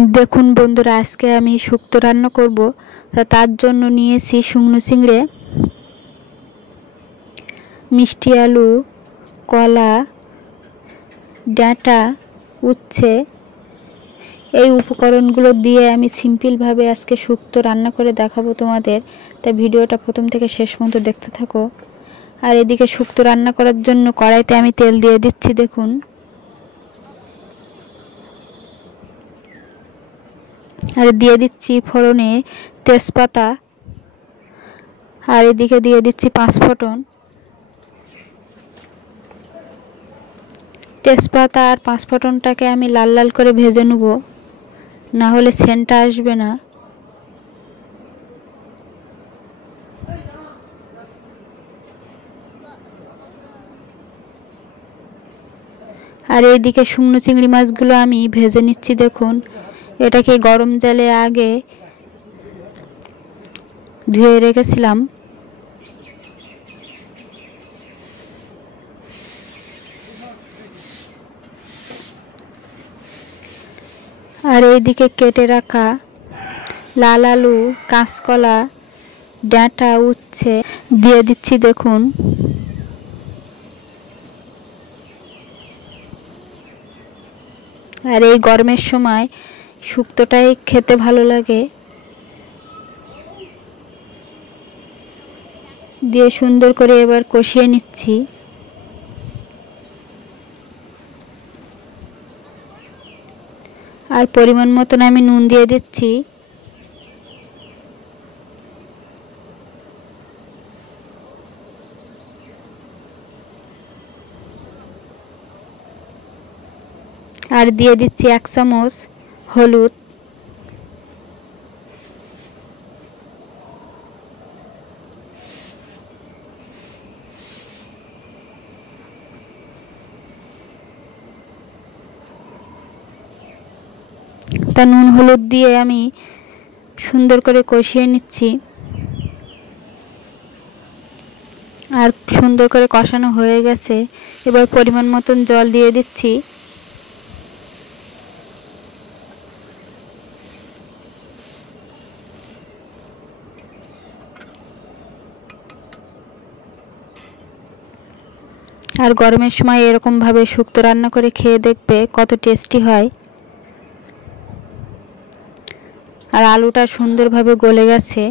দেখুন বন্ধুরা, আজকে আমি শুক্তো রান্না করব। তার জন্য নিয়েছি শুকনো চিংড়ি, মিষ্টি আলু, কলা, ডাঁটা, উচ্ছে। এই উপকরণগুলো দিয়ে আমি সিম্পলভাবে আজকে শুক্তো রান্না করে দেখাবো তোমাদের। তাই ভিডিওটা প্রথম থেকে শেষ পর্যন্ত দেখতে থাকো। আর এদিকে শুক্তো রান্না করার জন্য কড়াইতে আমি তেল দিয়ে দিচ্ছি। দেখুন, আর দিয়ে দিচ্ছি ফোড়নে তেজপাতা, আর এদিকে দিয়ে দিচ্ছি পাঁচফোড়ন। তেজপাতা আর পাঁচফোড়নটাকে আমি লাল লাল করে ভেজে নেব, না হলে সেন্টটা আসবে না। আর এইদিকে শুকনো চিংড়ি মাছগুলো আমি ভেজে নিচ্ছি। দেখুন, এটাকে গরম জলে আগে ধুয়ে রেখেছিলাম। আর এইদিকে কেটে রাখা লাল আলু, কাঁচকলা, ডাঁটা, উচ্ছে দিয়ে দিচ্ছি। দেখুন, আর এই গরমের সময় শুক্তোটাই খেতে ভালো লাগে। দিয়ে সুন্দর করে এবার কষিয়ে নিচ্ছি। আর পরিমাণ মতন আমি নুন দিয়ে দিচ্ছি। আর দিয়ে দিচ্ছি 1 চামচ হলুদ। তা নুন হলুদ দিয়ে আমি সুন্দর করে কষিয়ে নিচ্ছি। আর সুন্দর করে কষানো হয়ে গেছে, এবার পরিমাণ মতন জল দিয়ে দিচ্ছি। আর গরমের সময় এরকমভাবে শুক্তো রান্না করে খেয়ে দেখবে কত টেস্টি হয়। আর আলুটা সুন্দরভাবে গলে গেছে,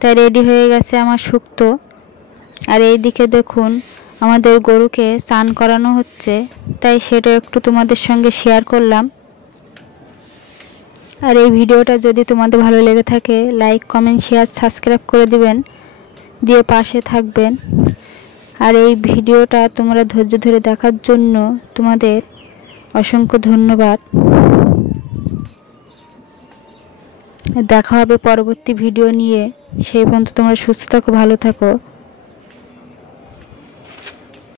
তাই রেডি হয়ে গেছে আমার শুক্তো। আর এইদিকে দেখুন, আমাদের গরুকে স্নান করানো হচ্ছে, তাই সেটা একটু তোমাদের সঙ্গে শেয়ার করলাম। আর এই ভিডিওটা যদি তোমাদের ভালো লেগে থাকে, লাইক, কমেন্ট, শেয়ার, সাবস্ক্রাইব করে দিবেন, দিয়ে পাশে থাকবেন। আর এই ভিডিওটা তোমরা ধৈর্য ধরে দেখার জন্য তোমাদের অসংখ্য ধন্যবাদ। দেখা হবে পরবর্তী ভিডিও নিয়ে। সেই পর্যন্ত তোমরা সুস্থ থাকো, ভালো থাকো।